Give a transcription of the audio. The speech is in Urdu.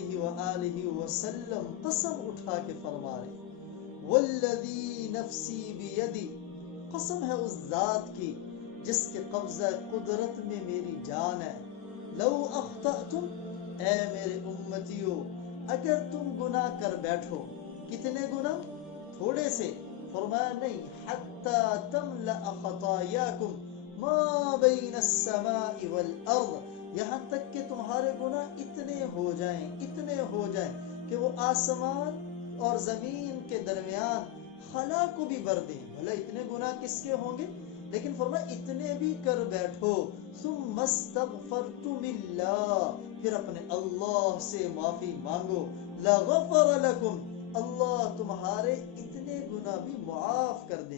علیہ وآلہ وسلم قسم اٹھا کے فرما رہے والذی نفسی بیدی، قسم ہے اس ذات کی جس کے قبضہ قدرت میں میری جان ہے، لو اخطأتم، اے میرے امتیو، اگر تم گناہ کر بیٹھو، کتنے گناہ؟ تھوڑے سے، فرمایا نہیں، حتی تملأ خطایاکم ما بین السماء والارض، یہاں تک کہ تمہارے گناہ اتنے ہو جائیں کہ وہ آسمان اور زمین کے درمیان خلا کو بھی بھر دیں۔ بھلا اتنے گناہ کس کے ہوں گے؟ لیکن فرمایا اتنے بھی کر بیٹھو، ثم استغفرتم اللہ، پھر اپنے اللہ سے معافی مانگو، لغفر لکم، اللہ تمہارے اتنے گناہ بھی معاف کر دیں۔